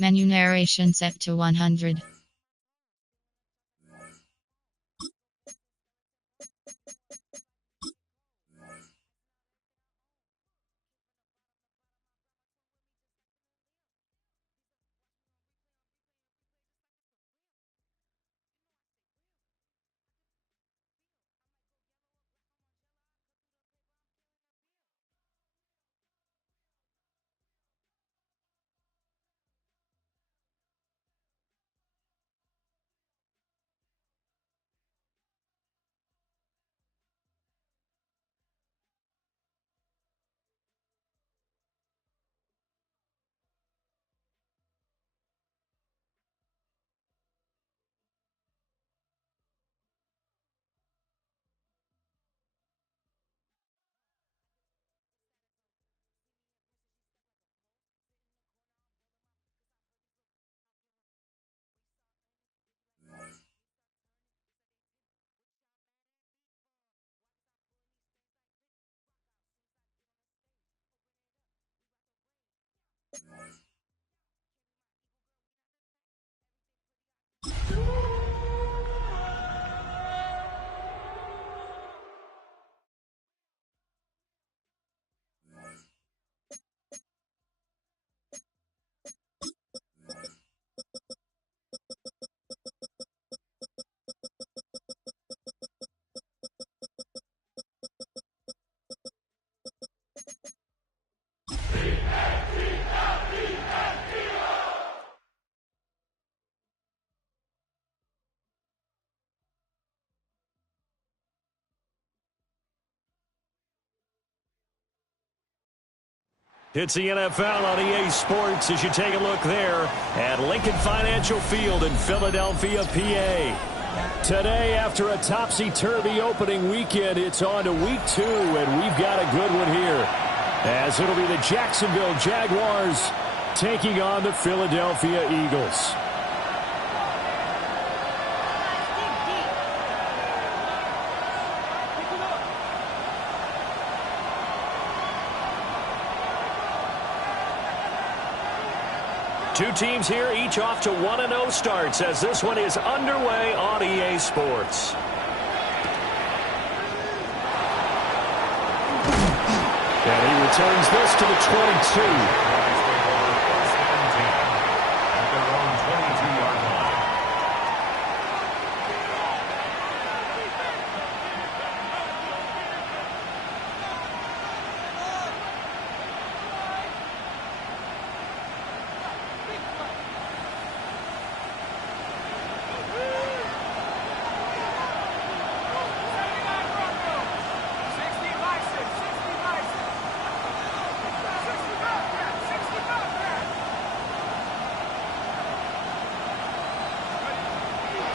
Menu narration set to 100. It's the NFL on EA Sports as you take a look there at Lincoln Financial Field in Philadelphia, PA. Today, after a topsy-turvy opening weekend, it's on to week 2, and we've got a good one here, as it'll be the Jacksonville Jaguars taking on the Philadelphia Eagles. Two teams here, each off to 1-0 starts as this one is underway on EA Sports. And he returns this to the 22.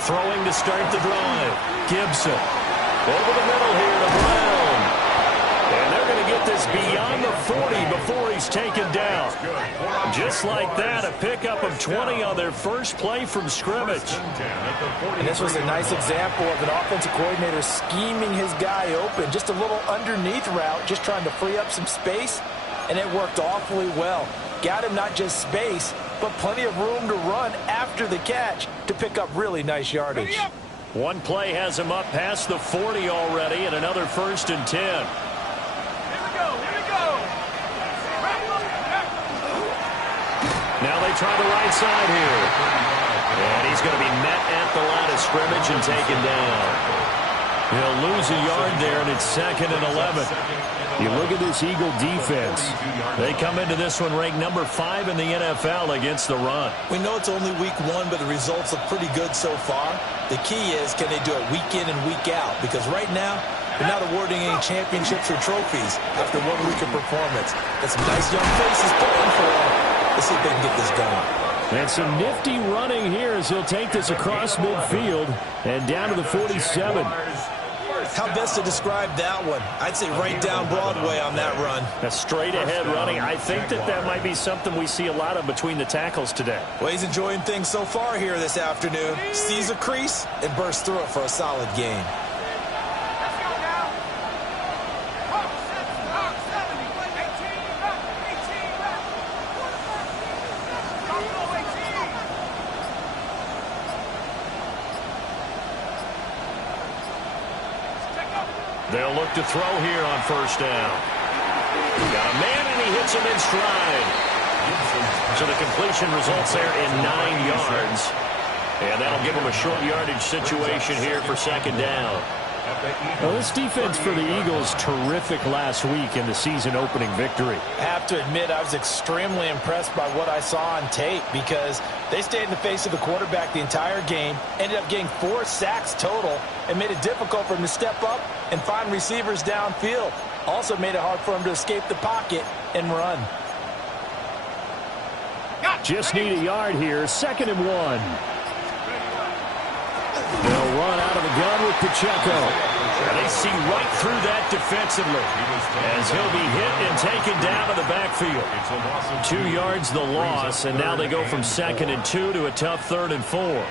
Throwing to start the drive. Gibson. Over the middle here to Brown. And they're going to get this beyond the 40 before he's taken down. Just like that, a pickup of 20 on their first play from scrimmage. And this was a nice example of an offensive coordinator scheming his guy open. Just a little underneath route, just trying to free up some space. And it worked awfully well. Got him not just space, but plenty of room to run after the catch to pick up really nice yardage. One play has him up past the 40 already, and another 1st and 10. Here we go. Now they try the right side here. And he's going to be met at the line of scrimmage and taken down. He'll lose a yard there, and it's 2nd and 11. You look at this Eagle defense. They come into this one ranked number 5 in the NFL against the run. We know it's only week 1, but the results look pretty good so far. The key is, can they do it week in and week out? Because right now, they're not awarding any championships or trophies after 1 week of performance. Got some nice young faces playing for them. Let's see if they can get this going. And some nifty running here as he'll take this across midfield and down to the 47. How best to describe that one? I'd say right down Broadway on that run. A straight-ahead running. I think that might be something we see a lot of between the tackles today. Well, he's enjoying things so far here this afternoon. Sees a crease and bursts through it for a solid gain. They'll look to throw here on first down. Got a man, and he hits him in stride. So the completion results there in 9 yards. And that'll give him a short yardage situation here for second down. Well, this defense for the Eagles, terrific last week in the season-opening victory. I have to admit, I was extremely impressed by what I saw on tape because they stayed in the face of the quarterback the entire game, ended up getting 4 sacks total, and made it difficult for him to step up and find receivers downfield. Also made it hard for him to escape the pocket and run. Just need a yard here, 2nd and 1. They'll run out of the gun with Pacheco. And they see right through that defensively as he'll be hit and taken down to the backfield. 2 yards the loss, and now they go from 2nd and 2 to a tough 3rd and 4.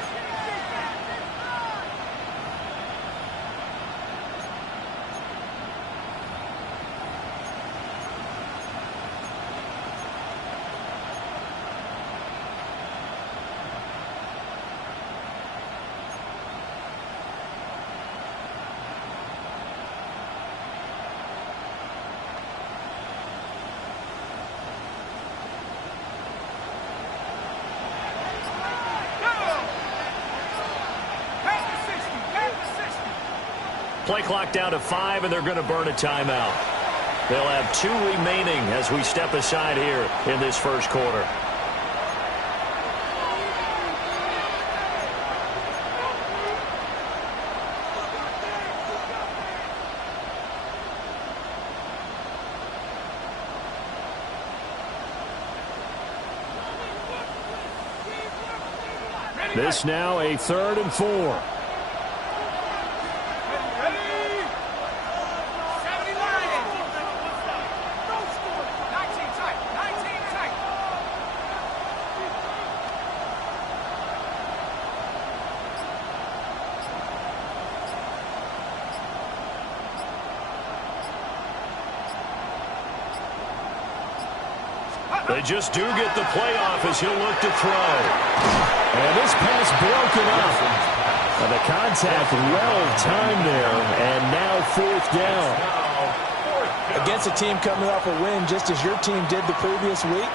Play clock down to 5, and they're going to burn a timeout. They'll have 2 remaining as we step aside here in this first quarter. This now a 3rd and 4. They just do get the playoff as he'll look to throw. And this pass broken up. And the contact well timed there, and now 4th down. Against a team coming off a win just as your team did the previous week,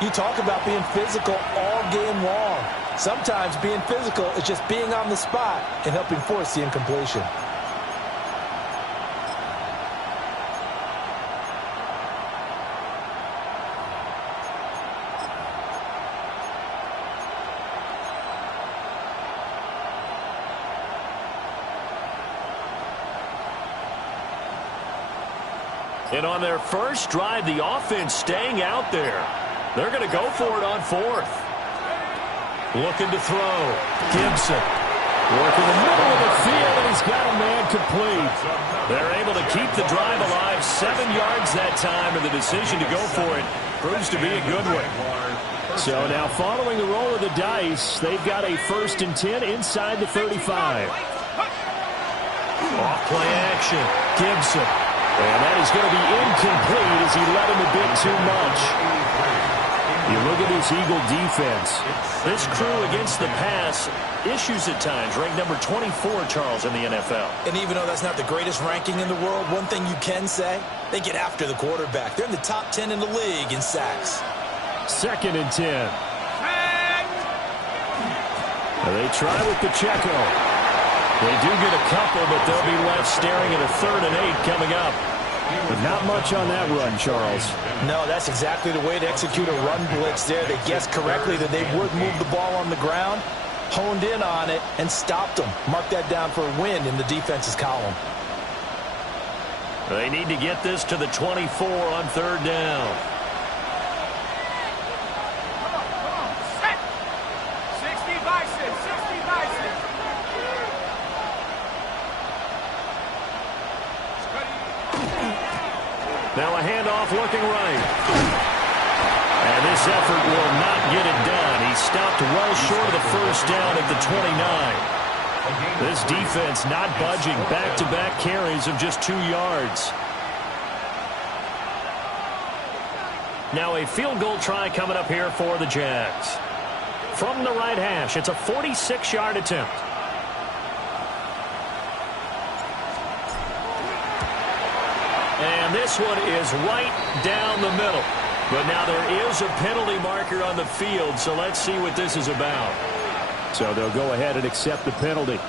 you talk about being physical all game long. Sometimes being physical is just being on the spot and helping force the incompletion. And on their first drive, the offense staying out there. They're going to go for it on 4th. Looking to throw. Gibson. Working the middle of the field, and he's got a man complete. They're able to keep the drive alive. 7 yards that time, and the decision to go for it proves to be a good one. So now following the roll of the dice, they've got a 1st and 10 inside the 35. Off play action. Gibson. And that is going to be incomplete as he led him a bit too much. You look at this Eagle defense. This crew against the pass, issues at times. Ranked number 24, Charles, in the NFL. And even though that's not the greatest ranking in the world, one thing you can say, they get after the quarterback. They're in the top 10 in the league in sacks. 2nd and 10. They try with Pacheco. They do get a couple, but they'll be left staring at a 3rd and 8 coming up. But not much on that run, Charles. No, that's exactly the way to execute a run blitz there. They guessed correctly that they would move the ball on the ground, honed in on it, and stopped them. Mark that down for a win in the defense's column. They need to get this to the 24 on 3rd down. Now a handoff looking right. And this effort will not get it done. He stopped well short of the first down at the 29. This defense not budging. Back-to-back carries of just 2 yards. Now a field goal try coming up here for the Jags. From the right hash, it's a 46-yard attempt. And this one is right down the middle. But now there is a penalty marker on the field, so let's see what this is about. So they'll go ahead and accept the penalty.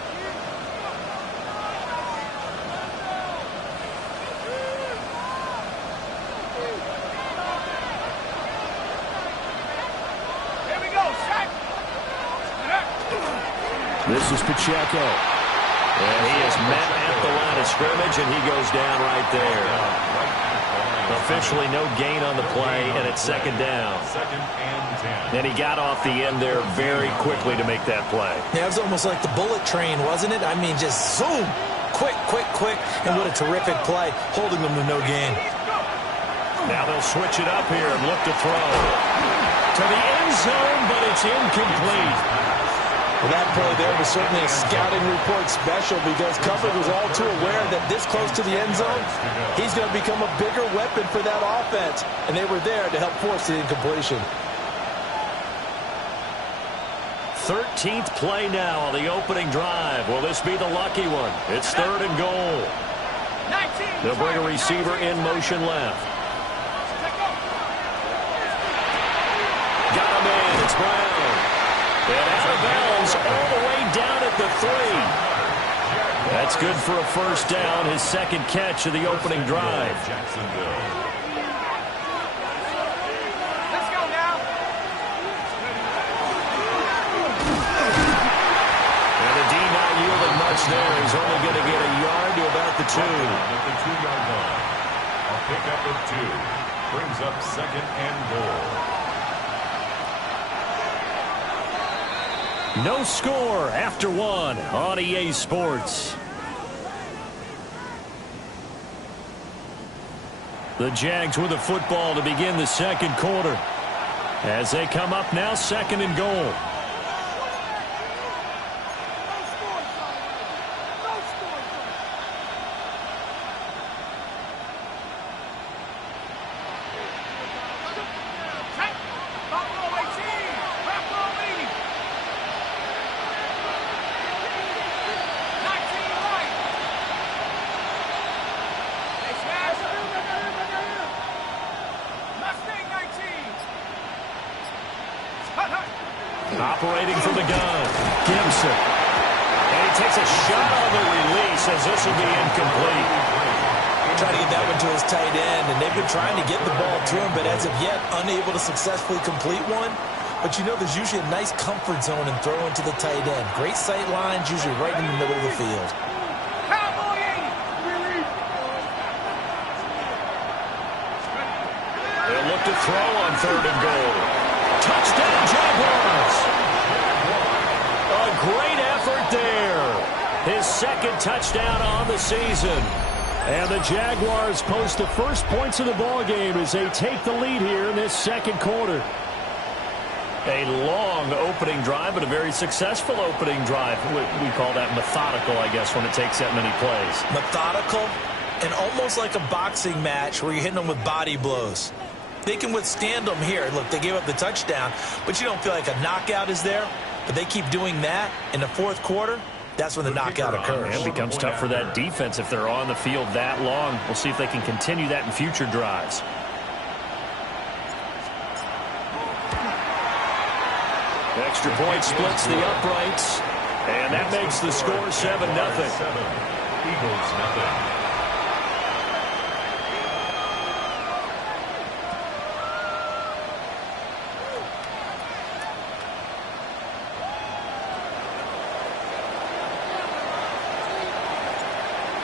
This is Pacheco. And he is met at the line of scrimmage, and he goes down right there. Officially no gain on the play, and it's second down. And he got off the end there very quickly to make that play. Yeah, it was almost like the bullet train, wasn't it? I mean, just zoom. Quick, quick, quick. And what a terrific play, holding them to no gain. Now they'll switch it up here and look to throw. To the end zone, but it's incomplete. Well, that play there was certainly a scouting report special because coverage was all too aware that this close to the end zone, he's going to become a bigger weapon for that offense. And they were there to help force the incompletion. 13th play now on the opening drive. Will this be the lucky one? It's third and goal. They'll bring a receiver in motion left. Got him in. It's Brown. And out of bounds all the way down at the 3. That's good for a first down, his second catch of the opening drive. Let's go now. And the D not yielding much there. He's only going to get a yard to about the 2. At the 2-yard line. A pickup of 2 brings up second and goal. No score after 1 on EA Sports. The Jags with the football to begin the second quarter. As they come up now, second and goal. Operating from the gun, Gibson. And he takes a shot on the release as this will be incomplete. Trying to get that one to his tight end, and they've been trying to get the ball to him, but as of yet, unable to successfully complete one. But you know there's usually a nice comfort zone in throwing to the tight end. Great sight lines, usually right in the middle of the field. They'll look to throw on third and goal. Touchdown, Jaguars! A great effort there. His second touchdown on the season. And the Jaguars post the first points of the ballgame as they take the lead here in this second quarter. A long opening drive, but a very successful opening drive. We call that methodical, I guess, when it takes that many plays. Methodical and almost like a boxing match where you're hitting them with body blows. They can withstand them here. Look, they gave up the touchdown, but you don't feel like a knockout is there. But they keep doing that in the fourth quarter. That's when the knockout occurs. And it becomes tough for that defense if they're on the field that long. We'll see if they can continue that in future drives. Extra point splits the uprights, and that makes the score 7-0. Eagles nothing.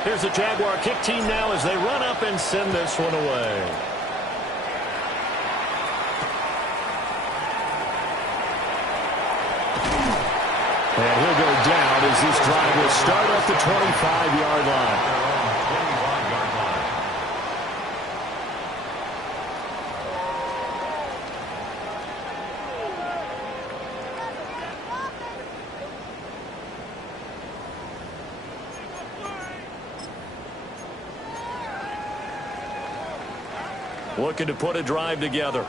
Here's the Jaguar kick team now as they run up and send this one away. And he'll go down as this drive will start at the 25-yard line. Looking to put a drive together.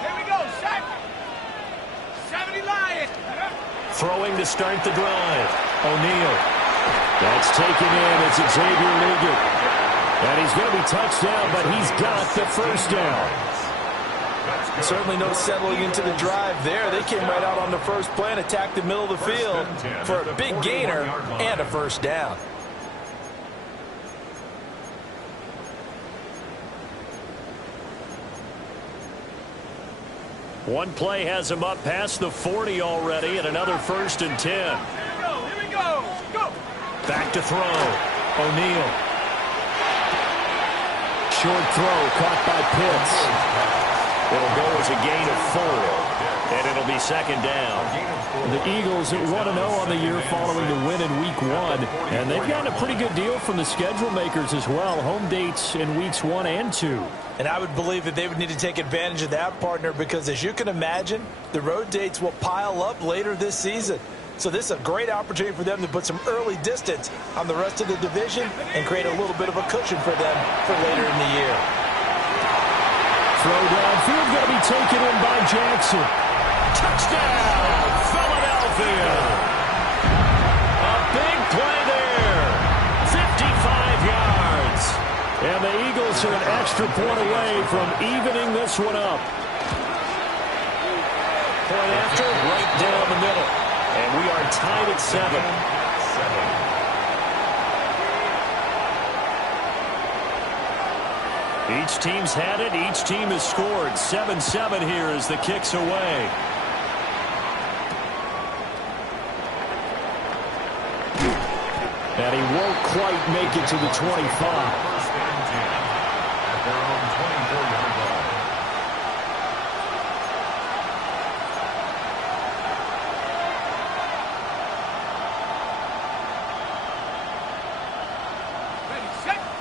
Here we go, set. 70 Lions. Throwing to start the drive. O'Neal. That's taken in. It's Xavier Liggett. And he's going to be touched down, but he's got the first down. Certainly no settling into the drive there. They came right out on the first play and attacked the middle of the field for a big gainer and a first down. One play has him up past the 40 already, and another 1st and 10. Here we go. Go. Back to throw. O'Neal. Short throw caught by Pitts. It'll go as a gain of 4, and it'll be 2nd down. The Eagles at 1-0 on the year following the win in Week 1, and they've gotten a pretty good deal from the schedule makers as well. Home dates in Weeks 1 and 2. And I would believe that they would need to take advantage of that, partner, because as you can imagine, the road dates will pile up later this season. So this is a great opportunity for them to put some early distance on the rest of the division and create a little bit of a cushion for them for later in the year. Throw downfield going to be taken in by Jackson. Touchdown, Philadelphia. A big play there. 55 yards. And the Eagles are an extra point away from evening this one up. Point after, right down the middle. And we are tied at 7. Each team's had it. Each team has scored. 7-7 here as the kick's away. And he won't quite make it to the 25. First and 10 at their own 24-yard line.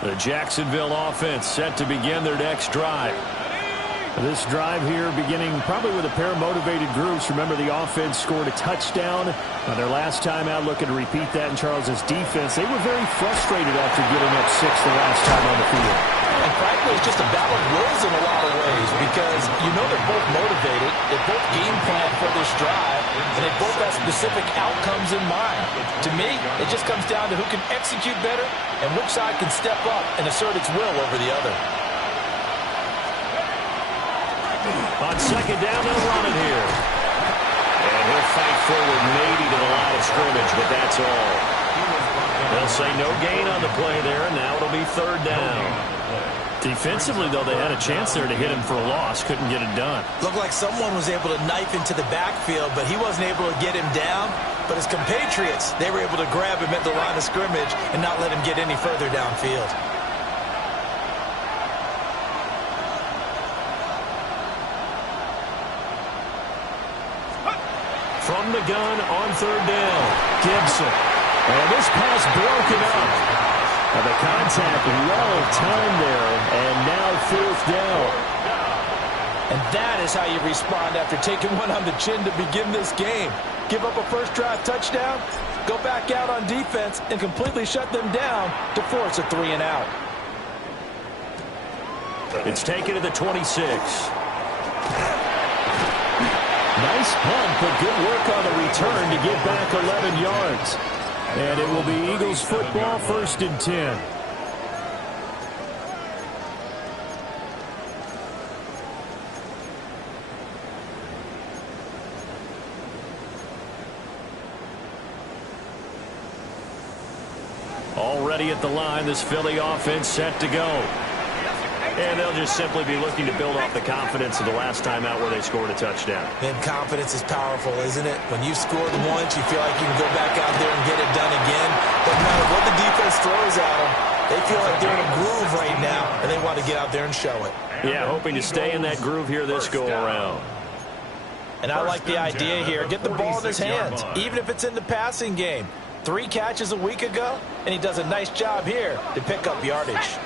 The Jacksonville offense set to begin their next drive. This drive here beginning probably with a pair of motivated groups. Remember, the offense scored a touchdown on their last time out, looking to repeat that in Charles's defense. They were very frustrated after giving up 6 the last time on the field. And frankly, it's just a battle of wills in a lot of ways because you know they're both motivated, they both game plan for this drive, and they both have specific outcomes in mind. To me, it just comes down to who can execute better and which side can step up and assert its will over the other. On 2nd down, they'll run it here. And he'll fight forward maybe to the line of scrimmage, but that's all. They'll say no gain on the play there, and now it'll be 3rd down. Defensively, though, they had a chance there to hit him for a loss. Couldn't get it done. Looked like someone was able to knife into the backfield, but he wasn't able to get him down. But his compatriots, they were able to grab him at the line of scrimmage and not let him get any further downfield. From the gun on 3rd down, Gibson. And this pass broken up. And the contact well timed there, and now 4th down. And that is how you respond after taking one on the chin to begin this game. Give up a first drive touchdown, go back out on defense, and completely shut them down to force a 3 and out. It's taken to the 26. Nice punt, but good work on the return to get back 11 yards. And it will be Eagles football, 1st and 10. Already at the line, this Philly offense set to go. And they'll just simply be looking to build off the confidence of the last time out where they scored a touchdown. And confidence is powerful, isn't it? When you've scored once, you feel like you can go back out there and get it done again. Doesn't matter what the defense throws at them. They feel like they're in a groove right now, and they want to get out there and show it. Yeah, hoping to stay in that groove here this go-around. And I like the idea here. Get the ball in his hands, even if it's in the passing game. 3 catches a week ago, and he does a nice job here to pick up yardage.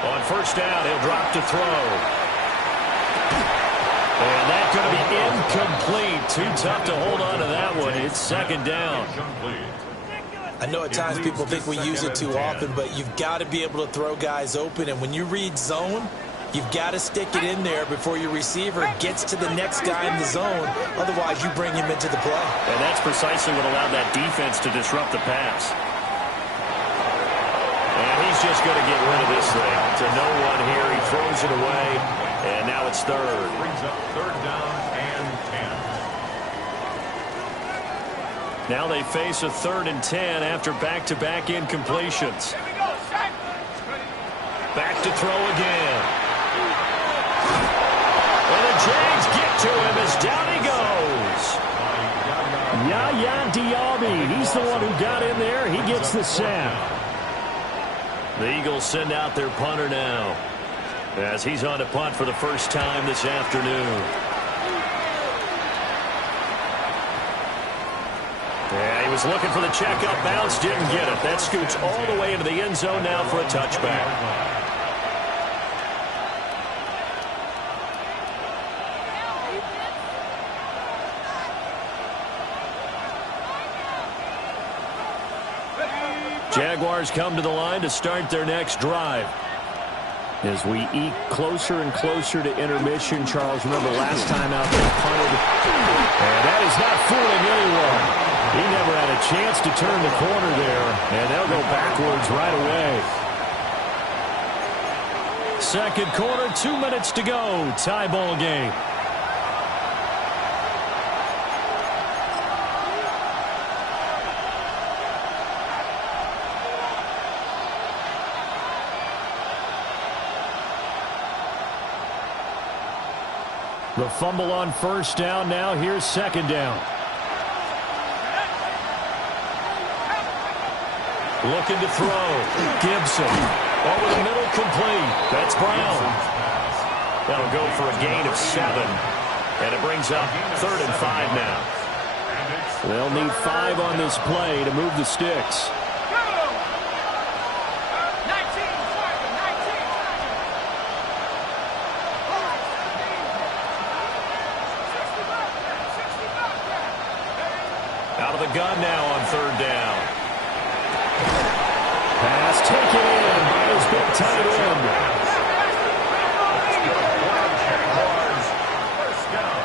On 1st down, he'll drop to throw. And that's going to be incomplete. Too tough to hold on to that one. It's 2nd down. I know at times people think we use it too often, but you've got to be able to throw guys open. And when you read zone, you've got to stick it in there before your receiver gets to the next guy in the zone. Otherwise, you bring him into the play. And that's precisely what allowed that defense to disrupt the pass. he's just going to get rid of this thing. To no one here. He throws it away, and now it's third. Brings up third down and 10. Now they face a 3rd and 10 after back-to-back incompletions. Back to throw again. And the Jags get to him as down he goes. Yaya Diaby, he's the one who got in there. He gets the sack. The Eagles send out their punter now as he's on to punt for the first time this afternoon. Yeah, he was looking for the checkup bounce, didn't get it. That scoots all the way into the end zone now for a touchback. Jaguars come to the line to start their next drive. As we eke closer and closer to intermission, Charles, remember last time out they punted. And that is not fooling anyone. He never had a chance to turn the corner there, and they'll go backwards right away. Second quarter, 2 minutes to go. Tie ball game. The fumble on first down. Now here's second down. Looking to throw. Gibson. Over the middle, complete. That's Brown. That'll go for a gain of 7. And it brings up 3rd and 5 now. They'll need 5 on this play to move the sticks. Out of the gun now on 3rd down. Pass taken in by his big tight end. First down.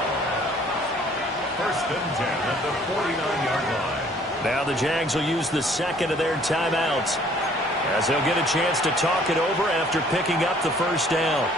1st and 10 at the 49-yard line. Now the Jags will use the second of their timeouts as they'll get a chance to talk it over after picking up the first down.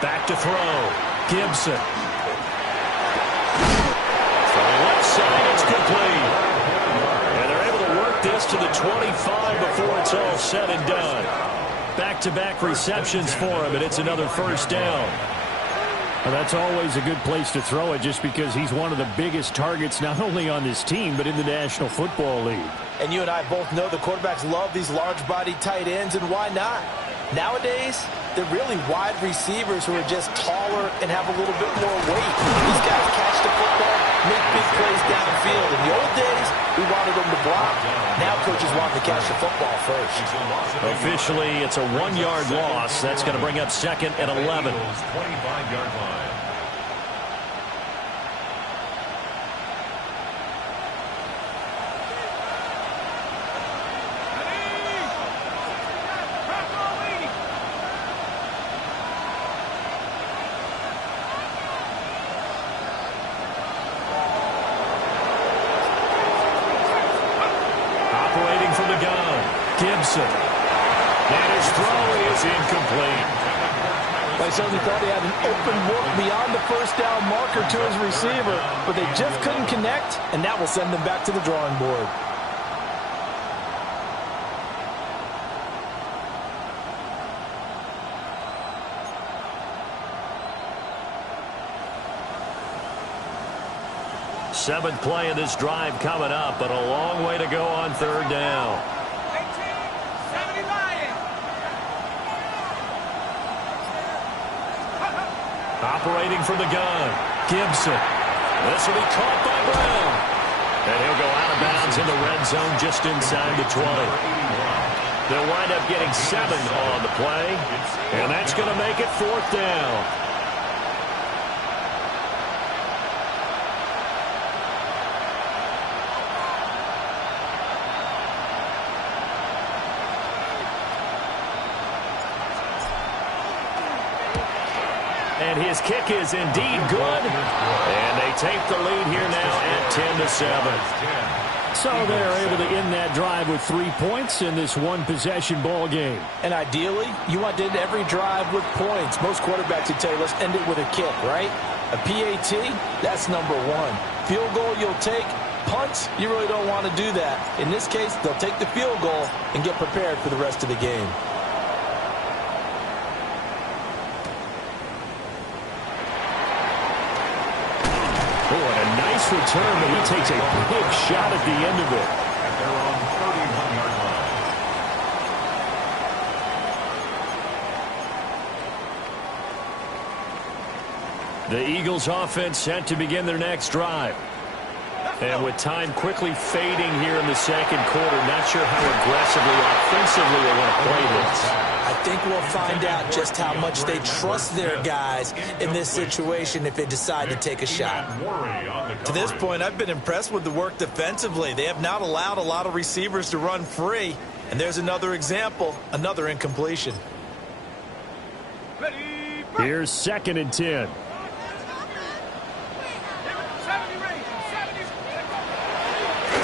Back to throw. Gibson. From the left side, it's complete. And they're able to work this to the 25 before it's all said and done. Back-to-back receptions for him, and it's another first down. Well, that's always a good place to throw it just because he's one of the biggest targets not only on this team but in the National Football League. And you and I both know the quarterbacks love these large-bodied tight ends, and why not? Nowadays, they're really wide receivers who are just taller and have a little bit more weight. These guys catch the football, make big plays downfield. In the old days, we wanted them to block. Now coaches want to catch the football first. Officially, it's a 1-yard loss. That's going to bring up 2nd and 11. 25-yard line. Gibson. And his throw is incomplete. I certainly thought he had an open look beyond the first down marker to his receiver, but they just couldn't connect, and that will send them back to the drawing board. Seventh play of this drive coming up, but a long way to go on 3rd down. Operating from the gun, Gibson. This will be caught by Brown. And he'll go out of bounds in the red zone just inside the 20. They'll wind up getting 7 on the play. And that's going to make it 4th down. And his kick is indeed good. And they take the lead here now at 10-7. So they're able to end that drive with 3 points in this one-possession ball game. And ideally, you want to end every drive with points. Most quarterbacks would tell you, let's end it with a kick, right? A PAT, that's number 1. Field goal you'll take. Punts, you really don't want to do that. In this case, they'll take the field goal and get prepared for the rest of the game. Return, but he takes a big shot at the end of it. The Eagles offense set to begin their next drive. And with time quickly fading here in the second quarter, not sure how aggressively, offensively they want to play this. I think we'll find out just how much they trust their guys in this situation if they decide to take a shot. To this point, I've been impressed with the work defensively. They have not allowed a lot of receivers to run free. And there's another example, another incompletion. Here's 2nd and 10.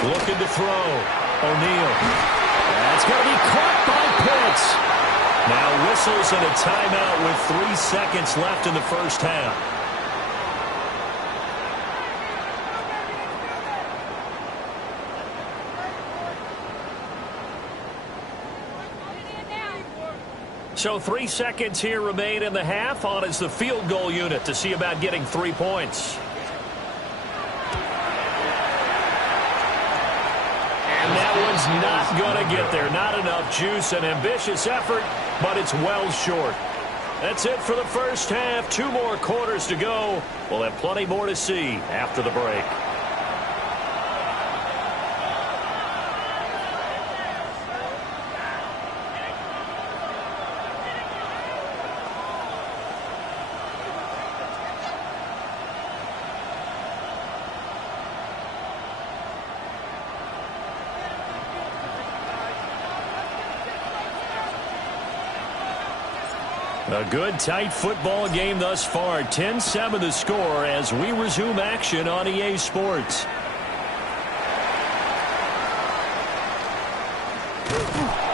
Looking to throw. O'Neal. That's going to be caught by Pitts. Now whistles and a timeout with 3 seconds left in the first half. So 3 seconds here remain in the half. On is the field goal unit to see about getting 3 points. Not going to get there. Not enough juice. An ambitious effort, but it's well short. That's it for the first half. 2 more quarters to go. We'll have plenty more to see after the break. A good, tight football game thus far. 10-7 the score as we resume action on EA Sports.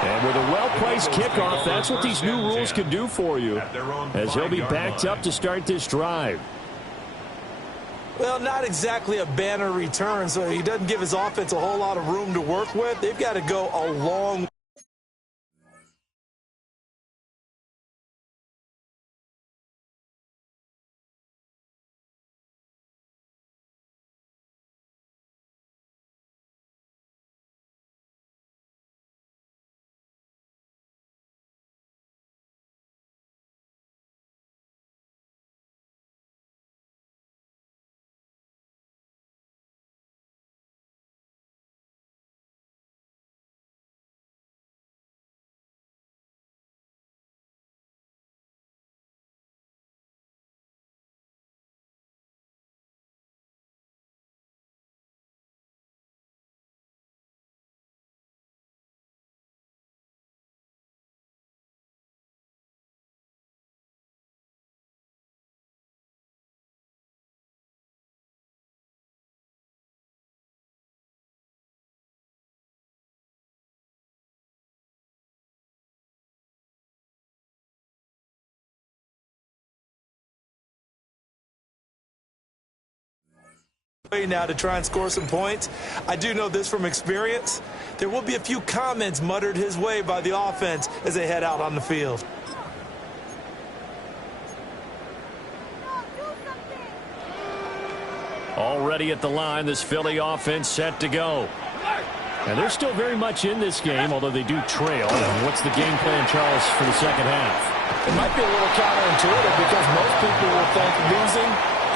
And with a well-placed kickoff, that's what these new rules can do for you, as he'll be backed up to start this drive. Well, not exactly a banner return, so he doesn't give his offense a whole lot of room to work with. They've got to go a long way. Now to try and score some points. I do know this from experience. There will be a few comments muttered his way by the offense as they head out on the field. Already at the line, this Philly offense set to go. And they're still very much in this game, although they do trail. What's the game plan, Charles, for the second half? It might be a little counterintuitive because most people will think losing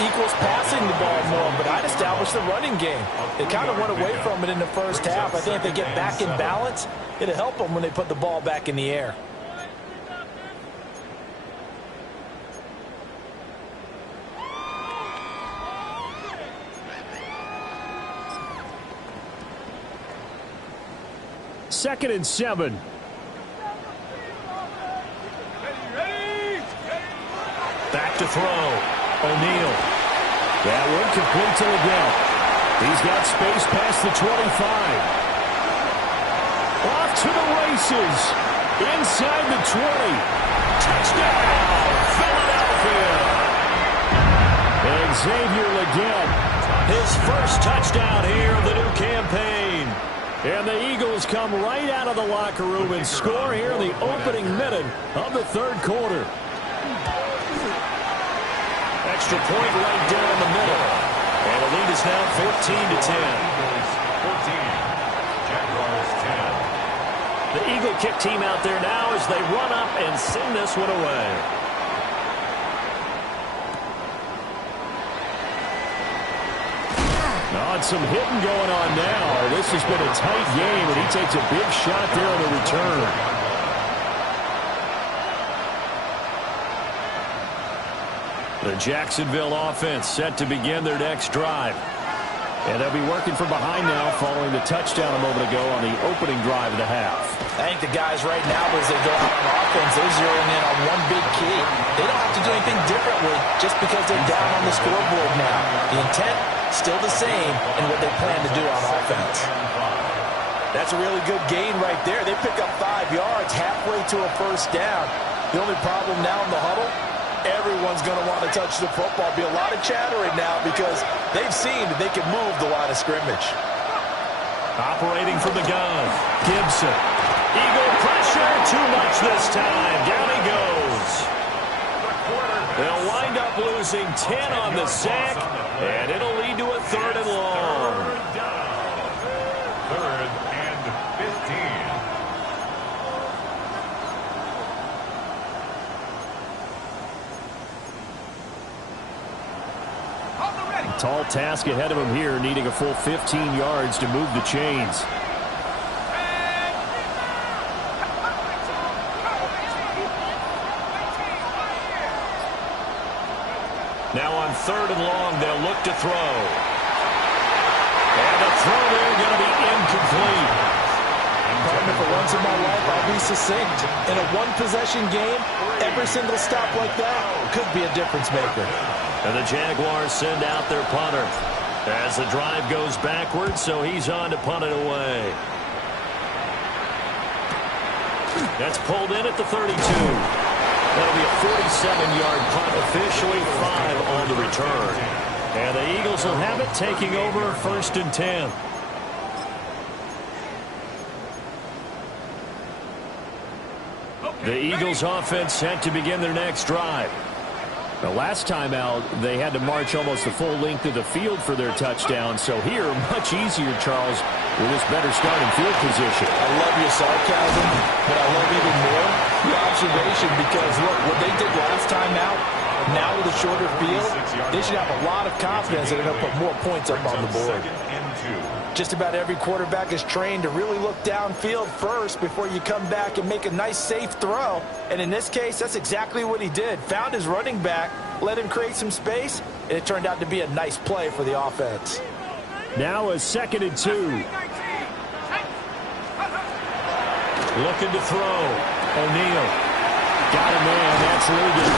equals passing the ball more, but I'd establish the running game. They kind of went away from it in the first half. I think if they get back in balance, it'll help them when they put the ball back in the air. Second and 7. Back to throw. O'Neal. That one complete to Liddell. He's got space past the 25. Off to the races. Inside the 20. Touchdown, Philadelphia. And Xavier Legette, his first touchdown here of the new campaign. And the Eagles come right out of the locker room and score here in the opening minute of the third quarter. Extra point right down the middle. And the lead is now 14-10. 14. Jaguars 10. The Eagle kick team out there now as they run up and send this one away. Some hitting going on now. This has been a tight game, and he takes a big shot there on the return. The Jacksonville offense set to begin their next drive. And they'll be working from behind now following the touchdown a moment ago on the opening drive of the half. I think the guys right now, as they go out on offense, they're zeroing in on one big key. They don't have to do anything differently just because they're down on the scoreboard now. The intent, still the same in what they plan to do on offense. That's a really good gain right there. They pick up 5 yards halfway to a first down. The only problem now in the huddle, everyone's going to want to touch the football. Be a lot of chattering now because they've seen that they can move the line of scrimmage. Operating from the gun, Gibson. Eagle pressure, too much this time. Down he goes. They'll wind up losing 10 on the sack, and it'll lead to a third and long. Third and 15. Tall task ahead of him here, needing a full 15 yards to move the chains. Now on third and long, they'll look to throw. And the throw there going to be incomplete. Partner, for once in my life, I'll be succinct. In a one-possession game, every single stop like that could be a difference maker. And the Jaguars send out their punter as the drive goes backwards, so he's on to punt it away. That's pulled in at the 32. That'll be a 47-yard punt, officially 5 on the return. And the Eagles will have it, taking over first and 10. The Eagles offense set to begin their next drive. The last time out, they had to march almost the full length of the field for their touchdown. So here, much easier, Charles, with this better starting field position. I love your sarcasm, but I love even more your observation because, look, what they did last time out, now with a shorter field, they should have a lot of confidence that they're going to put more points up on the board. Just about every quarterback is trained to really look downfield first before you come back and make a nice, safe throw. And in this case, that's exactly what he did. Found his running back, let him create some space, and it turned out to be a nice play for the offense. Now a 2nd and 2. Looking to throw. O'Neal. Got a man. That's Ligon.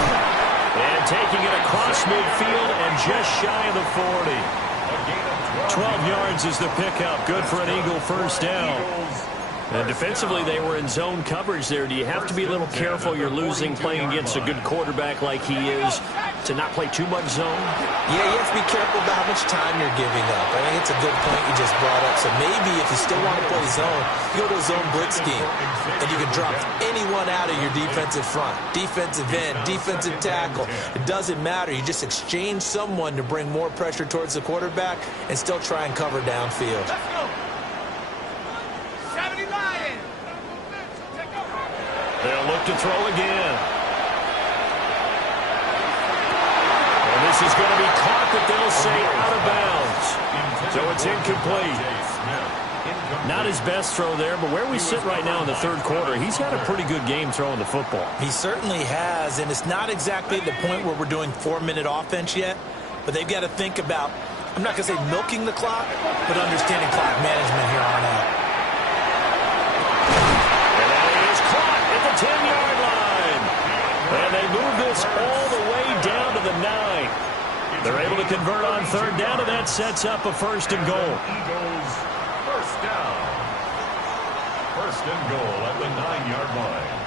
And taking it across midfield and just shy of the 40. 12 yards is the pickup. Good for an Eagle first down. And defensively, they were in zone coverage there. Do you have to be a little careful? You're losing playing against a good quarterback like he is to not play too much zone? Yeah, you have to be careful about how much time you're giving up. I think it's a good point you just brought up. So maybe if you still want to play zone, you go to a zone blitz scheme. And you can drop anyone out of your defensive front. Defensive end, defensive tackle. It doesn't matter. You just exchange someone to bring more pressure towards the quarterback and still try and cover downfield. They'll look to throw again. And this This is going to be caught, but they'll say out of bounds. So it's incomplete. Not his best throw there, but where we sit right now in the third quarter, he's had a pretty good game throwing the football. He certainly has, and it's not exactly the point where we're doing 4-minute offense yet, but they've got to think about, I'm not going to say milking the clock, but understanding clock management here on out. And that is caught at the 10-yard line. And they move this all the way down to the 9. They're able to convert on third down, and that sets up a first and goal. Eagles, first down. First and goal at the 9-yard line.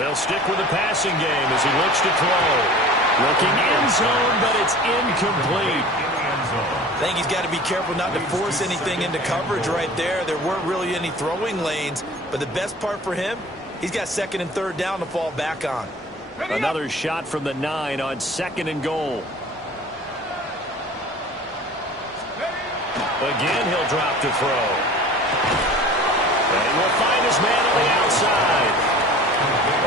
They'll stick with the passing game as he looks to throw. Looking end zone, but it's incomplete. I think he's got to be careful not to force anything into coverage right there. There weren't really any throwing lanes, but the best part for him, he's got second and third down to fall back on. Another shot from the 9 on second and goal. Again, he'll drop to throw. And he will find his man on the outside.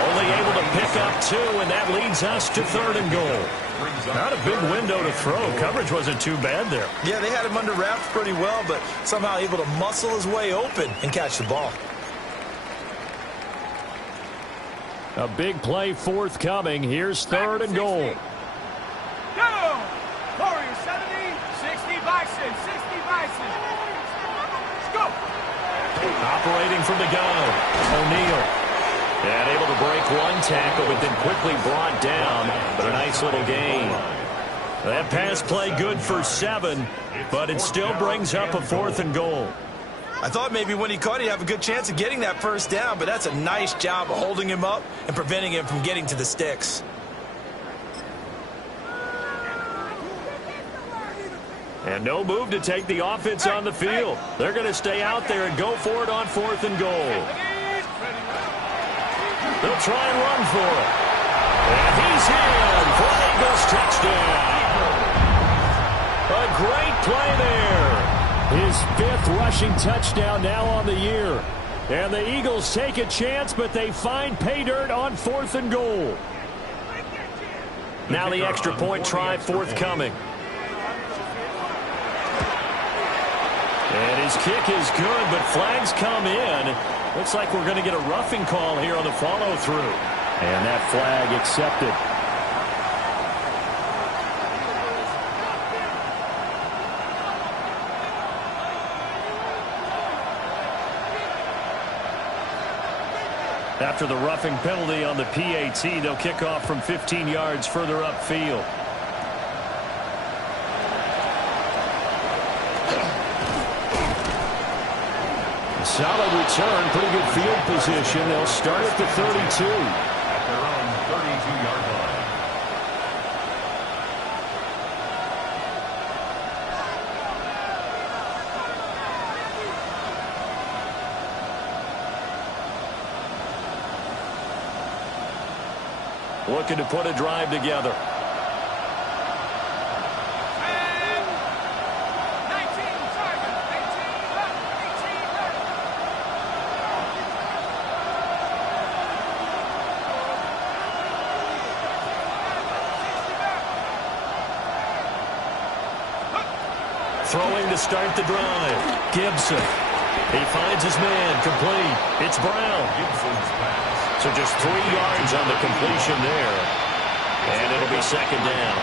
Only able to pick up 2, and that leads us to third and goal. Not a big window to throw. Coverage wasn't too bad there. Yeah, they had him under wraps pretty well, but somehow able to muscle his way open and catch the ball. A big play forthcoming. Here's third and goal. Go! Warrior 70, 60 Bison, 60 Bison. Let's go! Operating from the gun, O'Neal. And able to break one tackle, but then quickly brought down. But a nice little gain. That pass play good for 7, but it still brings up a fourth and goal. I thought maybe when he caught it, he'd have a good chance of getting that first down, but that's a nice job of holding him up and preventing him from getting to the sticks. And no move to take the offense on the field. They're going to stay out there and go for it on fourth and goal. They'll try and run for it. And he's in for an Eagles touchdown. A great play there. His 5th rushing touchdown now on the year. And the Eagles take a chance, but they find pay dirt on fourth and goal. Now the extra point try forthcoming. And his kick is good, but flags come in. Looks like we're going to get a roughing call here on the follow-through. And that flag accepted. After the roughing penalty on the PAT, they'll kick off from 15 yards further upfield. Solid return, pretty good field position. They'll start at the 32. At their own 32-yard line. Looking to put a drive together. Throwing to start the drive. Gibson. He finds his man. Complete. It's Brown. Gibson's pass. So just 3 yards on the completion there. And it'll be second down.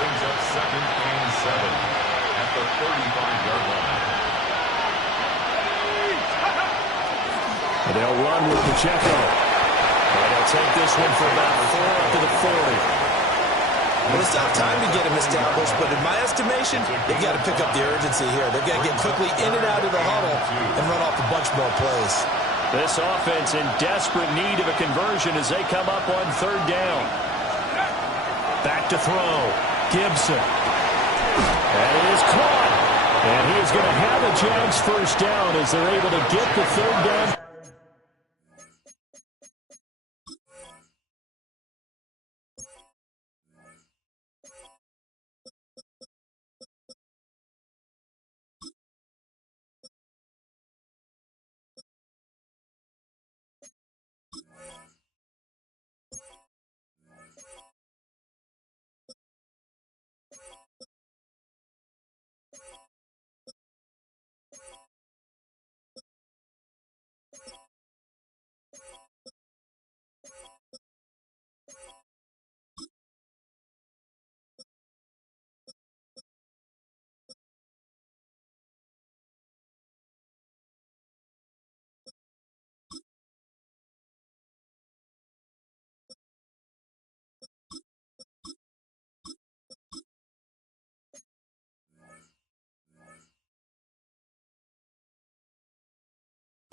Brings up second and 7 at the 35-yard line. And they'll run with Pacheco. And they'll take this one for about 4 up to the 40. Well, it's not time to get him established, but in my estimation, they've got to pick up the urgency here. They've got to get quickly in and out of the huddle and run off a bunch more plays. This offense in desperate need of a conversion as they come up on third down. Back to throw. Gibson. And it is caught. And he is going to have a Jags first down as they're able to get the third down.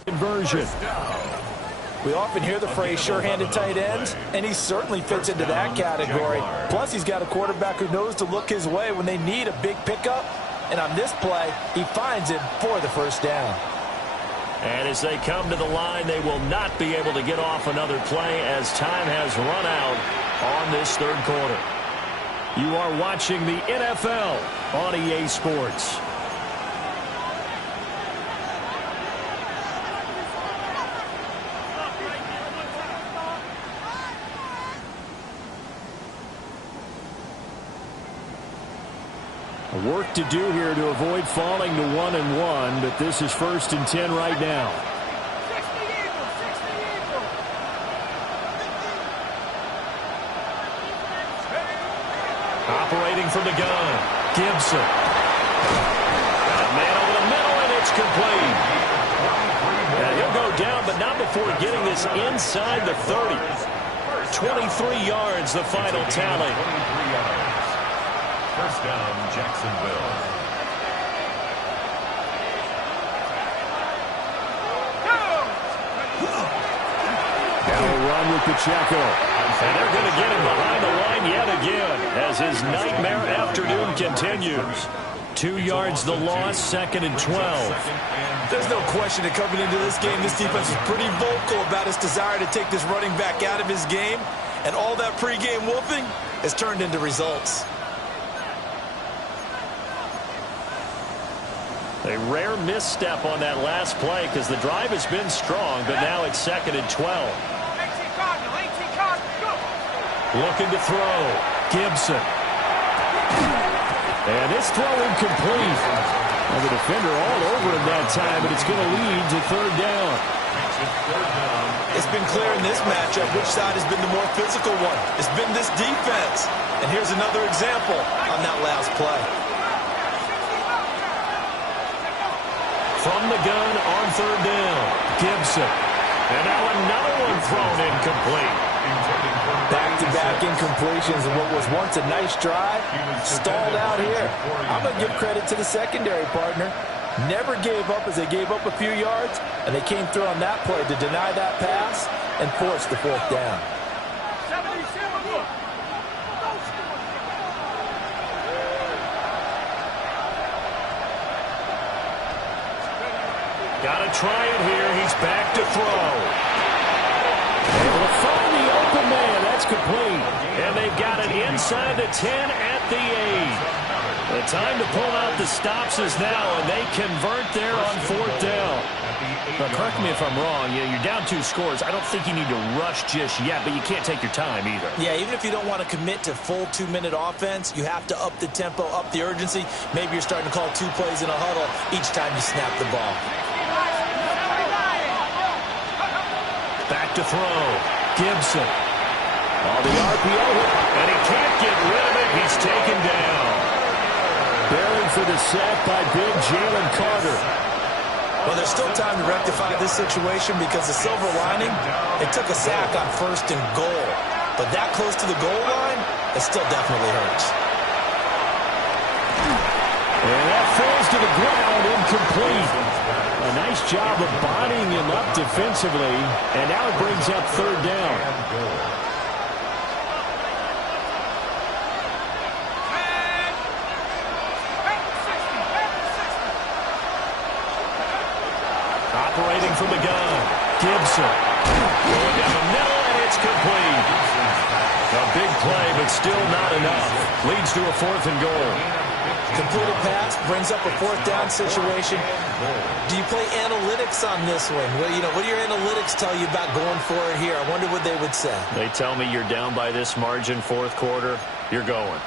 conversion. We often hear the phrase sure-handed tight ends, and he certainly fits into that category. Plus, he's got a quarterback who knows to look his way when they need a big pickup. And on this play, he finds it for the first down. And as they come to the line, they will not be able to get off another play as time has run out on this third quarter. You are watching the NFL on EA Sports. Work to do here to avoid falling to 1-1, but this is 1st and 10 right now. Operating from the gun, Gibson. A man over the middle, and it's complete. And he'll go down, but not before getting this inside the 30. 23 yards, the final tally. First down, Jacksonville. Now a run with Pacheco. And they're going to get him behind the line yet again as his nightmare afternoon continues. 2 yards the loss, 2nd and 12. There's no question that coming into this game, this defense is pretty vocal about its desire to take this running back out of his game. And all that pregame whooping has turned into results. A rare misstep on that last play because the drive has been strong, but now it's 2nd and 12. Looking to throw. Gibson. And this throw incomplete. And the defender all over him that time, but it's going to lead to 3rd down. It's been clear in this matchup which side has been the more physical one. It's been this defense. And here's another example on that last play. From the gun on 3rd down, Gibson. And now another one thrown incomplete. Back-to-back incompletions of what was once a nice drive, stalled out here. I'm going to give credit to the secondary partner. Never gave up as they gave up a few yards, and they came through on that play to deny that pass and force the 4th down. Got to try it here. He's back to throw. Able to find the open man. That's complete. And they've got it inside the 10 at the 8. The time to pull out the stops is now, and they convert there on 4th down. But correct me if I'm wrong. You're down 2 scores. I don't think you need to rush just yet, but you can't take your time either. Yeah, even if you don't want to commit to full 2-minute offense, you have to up the tempo, up the urgency. Maybe you're starting to call 2 plays in a huddle each time you snap the ball. Back to throw. Gibson. On the RPO, and he can't get rid of it. He's taken down. Bearing for the sack by big Jalen Carter. Well, there's still time to rectify this situation because the silver lining, it took a sack on 1st and goal. But that close to the goal line, it still definitely hurts. And that falls to the ground, incomplete. A nice job of bodying him up defensively, and now it brings up 3rd down. Operating from the gun, Gibson. Going down the middle, and it's complete. A big play, but still not enough. Leads to a 4th and goal. Completed pass brings up a 4th down situation. Do you play analytics on this one? Well, what do your analytics tell you about going for it here? I wonder what they would say. They tell me you're down by this margin 4th quarter, you're going.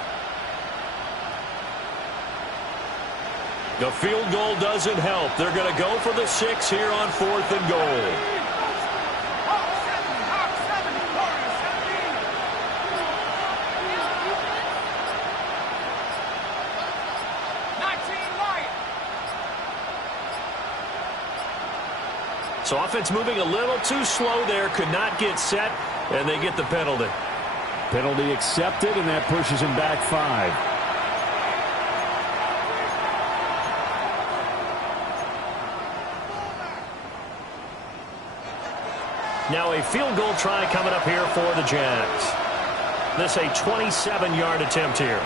The field goal doesn't help. They're going to go for the 6 here on 4th and goal. So offense moving a little too slow there, could not get set, and they get the penalty. Penalty accepted, and that pushes him back 5. Now a field goal try coming up here for the Jags. This a 27-yard attempt here.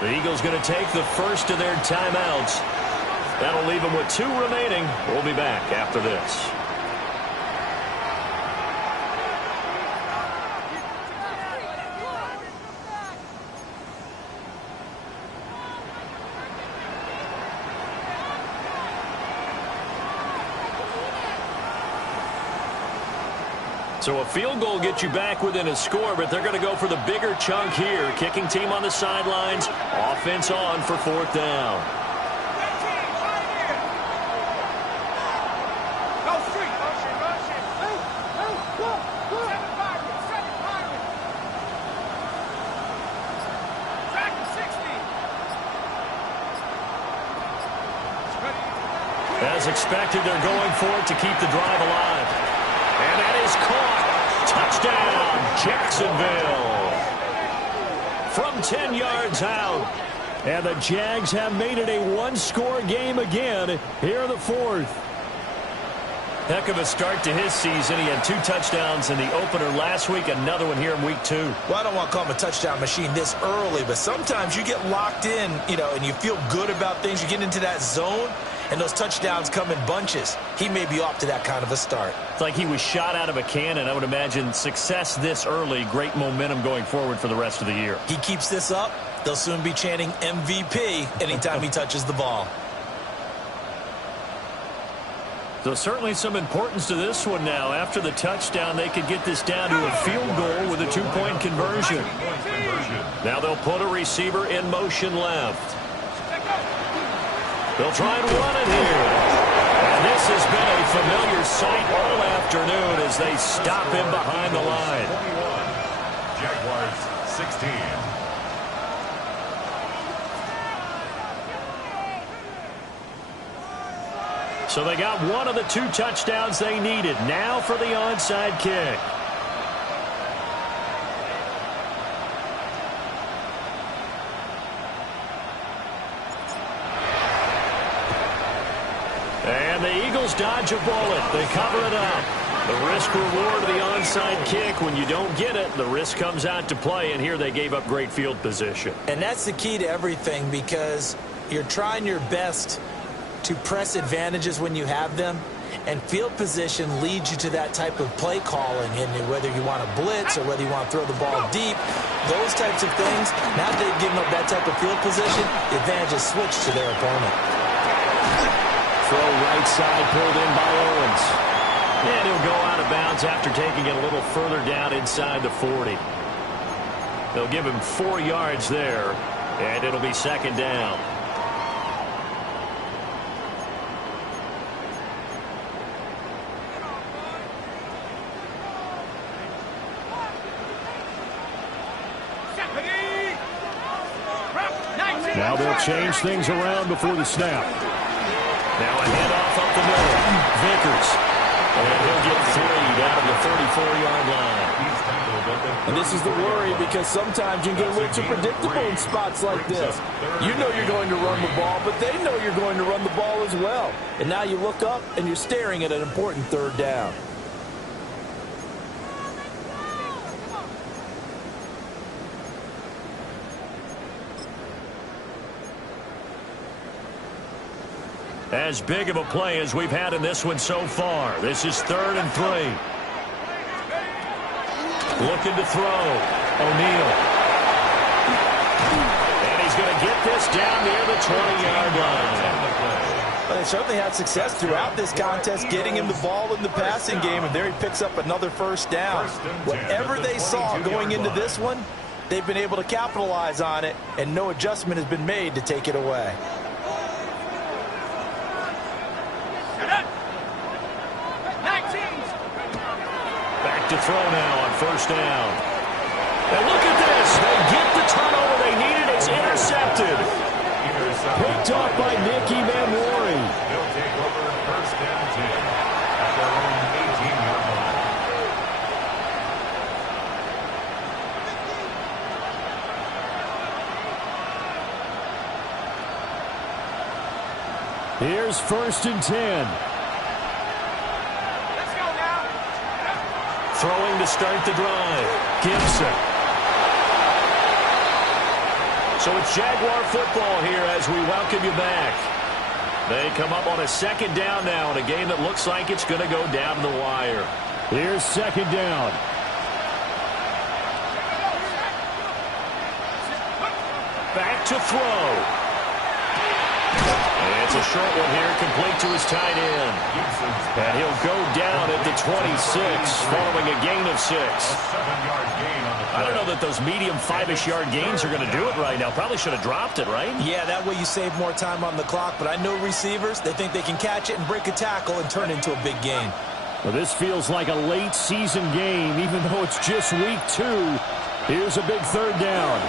The Eagles going to take the first of their timeouts. That'll leave them with 2 remaining. We'll be back after this. So a field goal gets you back within a score, but they're going to go for the bigger chunk here. Kicking team on the sidelines. Offense on for 4th down. Go street. Motion. Track to 60. As expected, they're going for it to keep the drive alive. And that is caught. Touchdown, Jacksonville. From 10 yards out. And the Jags have made it a 1-score game again here in the 4th. Heck of a start to his season. He had 2 touchdowns in the opener last week, another one here in week 2. Well, I don't want to call him a touchdown machine this early, but sometimes you get locked in, and you feel good about things. You get into that zone, and those touchdowns come in bunches. He may be off to that kind of a start. It's like he was shot out of a cannon. I would imagine success this early, great momentum going forward for the rest of the year. He keeps this up, they'll soon be chanting MVP anytime he touches the ball. So certainly some importance to this one now. After the touchdown, they could get this down to a field goal with a 2-point conversion. Now they'll put a receiver in motion left. They'll try and run it here. And this has been a familiar sight all afternoon as they stop him behind the line. 21, Jaguars 16. So they got one of the 2 touchdowns they needed. Now for the onside kick. And the Eagles dodge a bullet. They cover it up. The risk-reward of the onside kick. When you don't get it, the risk comes out to play. And here they gave up great field position. And that's the key to everything, because you're trying your best to press advantages when you have them, and field position leads you to that type of play calling. And whether you want to blitz or whether you want to throw the ball deep, those types of things, now that they've given up that type of field position, the advantage is switched to their opponent. Throw right side pulled in by Owens. And he'll go out of bounds after taking it a little further down inside the 40. They'll give him 4 yards there, and it'll be 2nd down. Now they'll change things around before the snap. Now a handoff up the middle. Vickers. And he'll get 3 down to the 34-yard line. And this is the worry, because sometimes you can get a little too predictable in spots like this. You know you're going to run the ball, but they know you're going to run the ball as well. And now you look up and you're staring at an important 3rd down. As big of a play as we've had in this one so far. This is 3rd and 3. Looking to throw. O'Neal. And he's going to get this down near the 20-yard line. Well, they certainly had success throughout this contest getting him the ball in the passing game, and there he picks up another 1st down. Whatever they saw going into this one, they've been able to capitalize on it, and no adjustment has been made to take it away. To throw now on 1st down. And look at this. They get the turnover they needed. It's intercepted. Picked off by Nicky Manwari. They'll take over 1st and 10 at their own 18-yard Here's 1st and 10. Throwing to start the drive. Gibson. So it's Jaguar football here as we welcome you back. They come up on a second down now in a game that looks like it's going to go down to the wire. Here's second down. Back to throw. And it's a short one here, complete to his tight end. And he'll go down at the 26, following a gain of 6. I don't know that those medium 5-ish yard gains are going to do it right now. Probably should have dropped it, right? Yeah, that way you save more time on the clock. But I know receivers, they think they can catch it and break a tackle and turn it into a big gain. Well, this feels like a late season game, even though it's just week 2. Here's a big third down.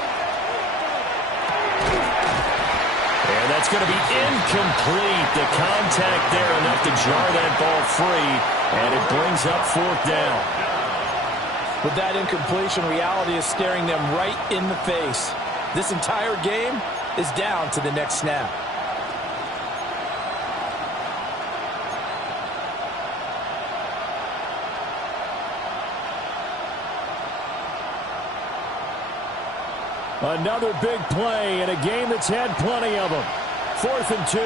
And that's going to be incomplete. The contact there enough to jar that ball free, and it brings up fourth down. With that incompletion, reality is staring them right in the face. This entire game is down to the next snap. Another big play in a game that's had plenty of them. 4th and 2.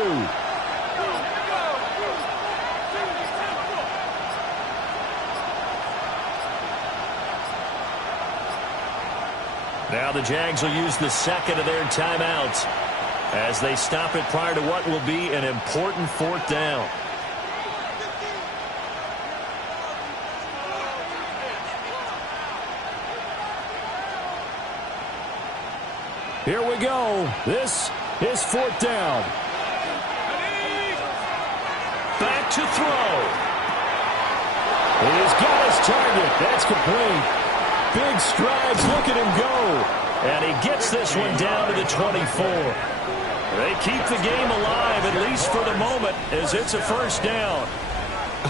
Now the Jags will use the second of their timeouts as they stop it prior to what will be an important fourth down. Here we go. This is fourth down. Back to throw. He's got his target. That's complete. Big strides. Look at him go. And he gets this one down to the 24. They keep the game alive, at least for the moment, as it's a first down.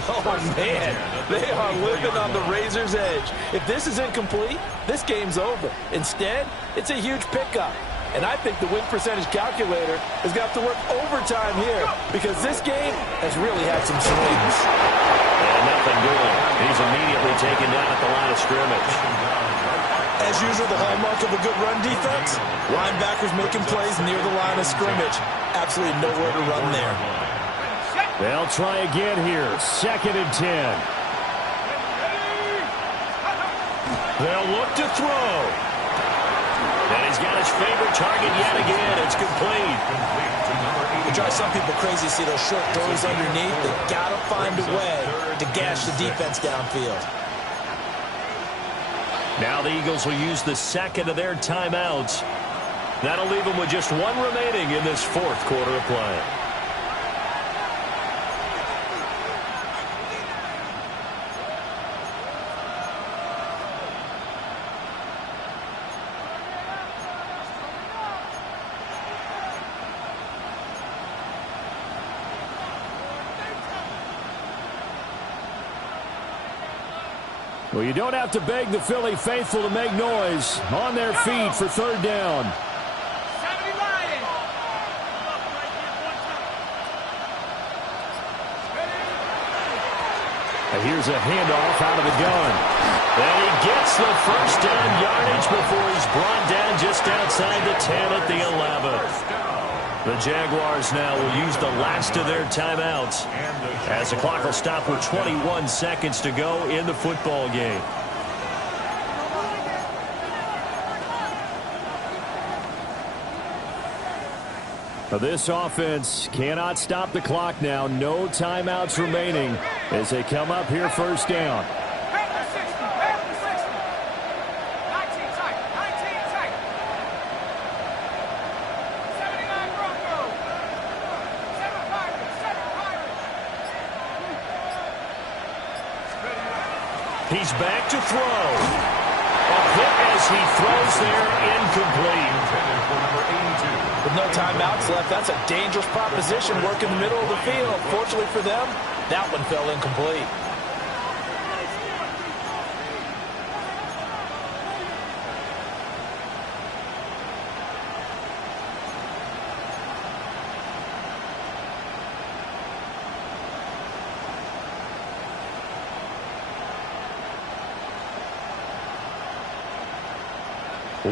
Oh, man, they are living on the razor's edge. If this is incomplete, this game's over. Instead, it's a huge pickup. And I think the win percentage calculator has got to work overtime here because this game has really had some swings. And nothing doing. He's immediately taken down at the line of scrimmage. As usual, the hallmark of a good run defense, linebackers making plays near the line of scrimmage. Absolutely nowhere to run there. They'll try again here. 2nd and 10. They'll look to throw. And he's got his favorite target yet again. It's complete. It drives some people crazy to see those short throws underneath. They've got to find a way to gash the defense downfield. Now the Eagles will use the second of their timeouts. That'll leave them with just one remaining in this fourth quarter of play. Well, you don't have to beg the Philly faithful to make noise. On their feet for third down. And here's a handoff out of the gun. And he gets the first down yardage before he's brought down just outside the 10 at the 11. The Jaguars now will use the last of their timeouts as the clock will stop with 21 seconds to go in the football game. This offense cannot stop the clock now. No timeouts remaining as they come up here first down. He's back to throw. A hit as he throws there, incomplete. With no timeouts left, that's a dangerous proposition. Work in the middle of the field. Fortunately for them, that one fell incomplete.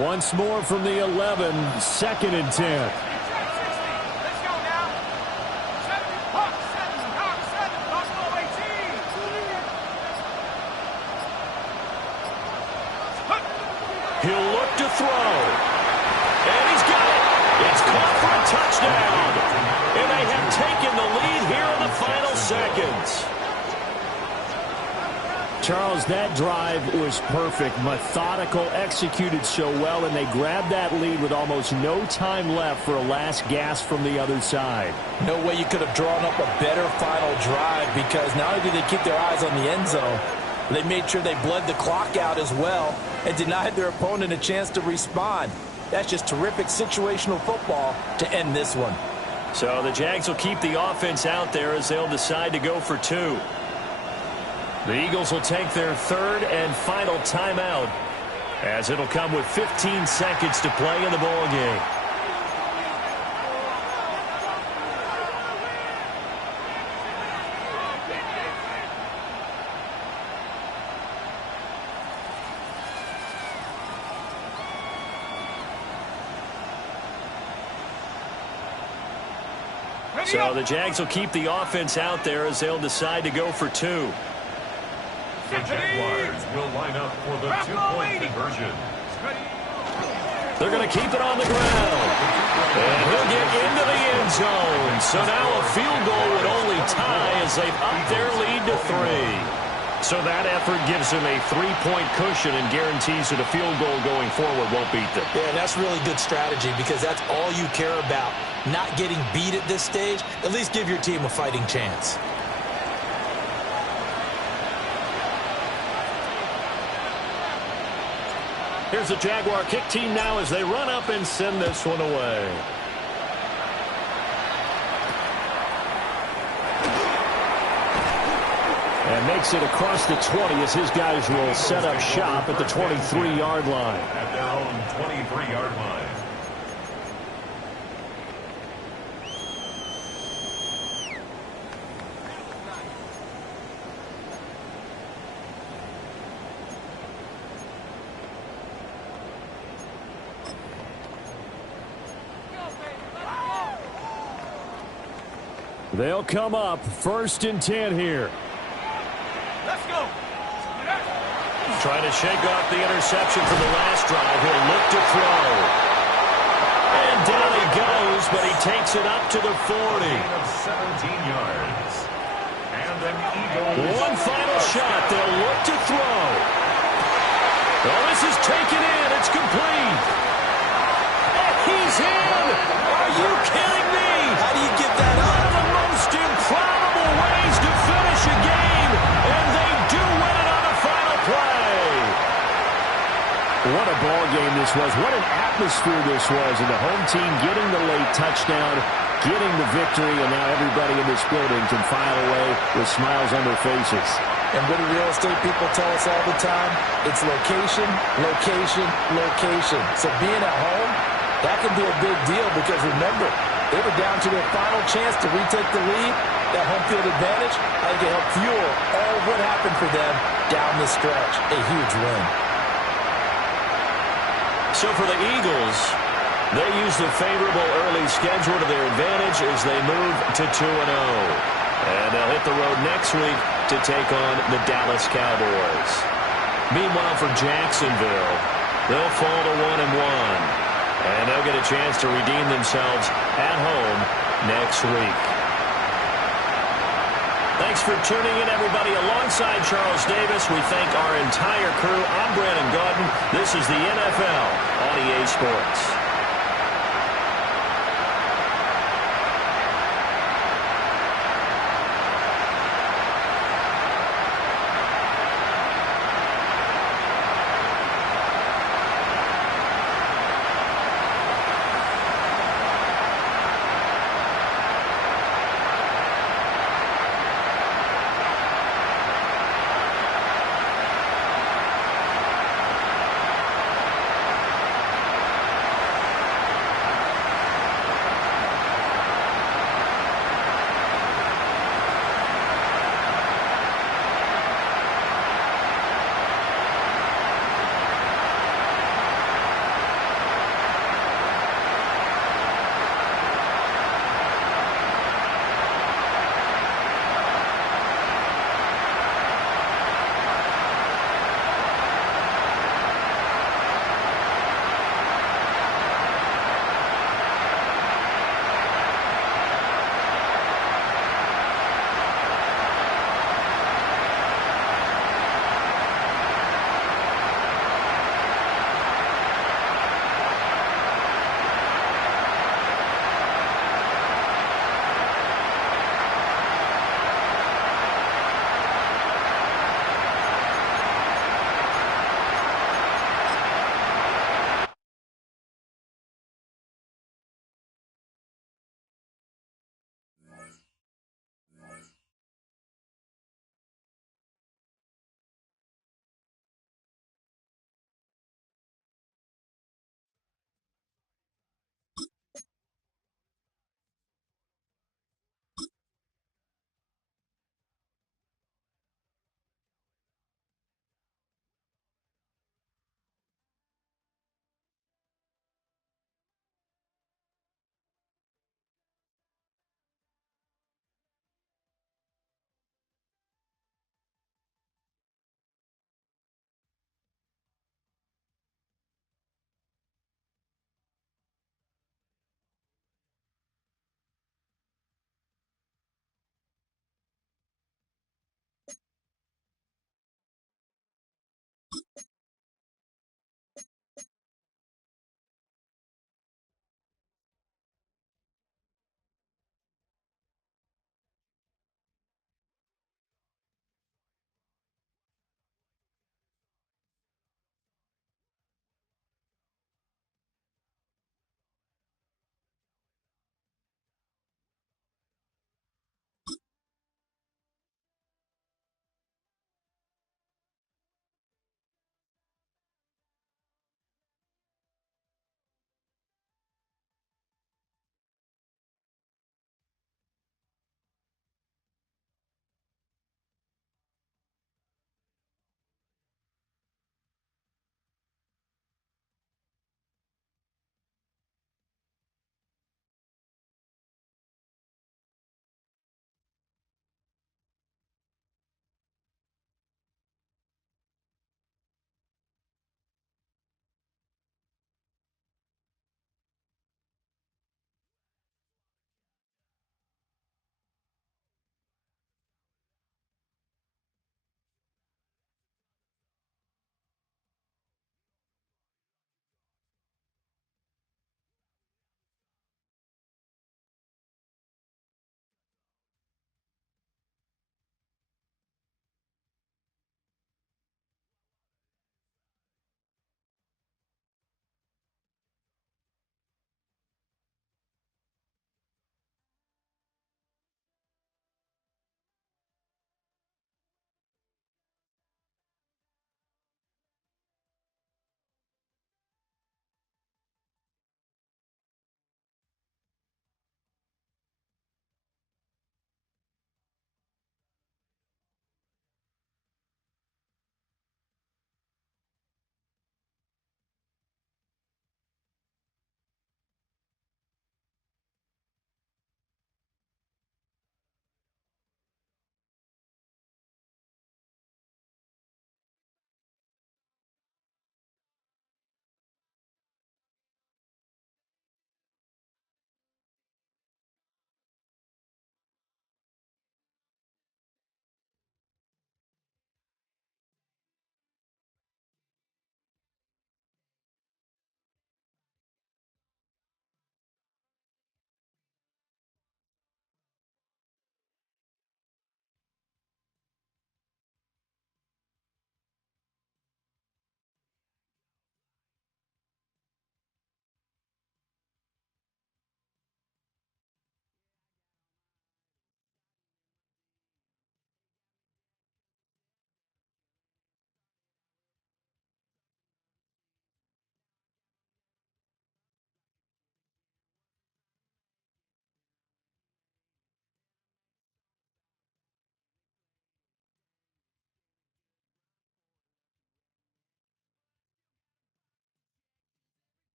Once more from the 11, 2nd and 10. Let's go now. 7, Buffalo 18. He'll look to throw. And he's got it. It's caught for a touchdown. And they have taken the lead here in the final seconds. Charles, that drive was perfect, methodical, executed so well, and they grabbed that lead with almost no time left for a last gasp from the other side. No way you could have drawn up a better final drive, because not only did they keep their eyes on the end zone, they made sure they bled the clock out as well and denied their opponent a chance to respond. That's just terrific situational football to end this one. So the Jags will keep the offense out there as they'll decide to go for 2. The Eagles will take their 3rd and final timeout, as it'll come with 15 seconds to play in the ball game. So the Jags will keep the offense out there as they'll decide to go for 2. The Jaguars will line up for the 2-point conversion. They're going to keep it on the ground. And he'll get into the end zone. So now a field goal would only tie as they've upped their lead to 3. So that effort gives them a 3-point cushion and guarantees that a field goal going forward won't beat them. Yeah, that's really good strategy, because that's all you care about. Not getting beat at this stage. At least give your team a fighting chance. Here's the Jaguar kick team now as they run up and send this one away. And makes it across the 20 as his guys will set up shop at the 23-yard line. At their own 23-yard line. They'll come up 1st and 10 here. Let's go. Trying to shake off the interception from the last drive. He'll look to throw. And down he goes, but he takes it up to the 40. Of 17 yards. And an Eagle. One final shot. They'll look to throw. Oh, this is taken in. It's complete. And he's in. Are you kidding me? How do you give that up? One of the most improbable ways to finish a game. And they do win it on the final play. What a ball game this was. What an atmosphere this was. And the home team getting the late touchdown, getting the victory, and now everybody in this building can file away with smiles on their faces. And what do real estate people tell us all the time? It's location, location, location. So being at home, that can be a big deal, because remember, they were down to their final chance to retake the lead. That home field advantage, I think it helped fuel all what happened for them down the stretch. A huge win. So for the Eagles, they use the favorable early schedule to their advantage as they move to 2-0. And they'll hit the road next week to take on the Dallas Cowboys. Meanwhile, for Jacksonville, they'll fall to 1-1. And they'll get a chance to redeem themselves at home next week. Thanks for tuning in, everybody. Alongside Charles Davis, we thank our entire crew. I'm Brandon Gaudin. This is the NFL on EA Sports.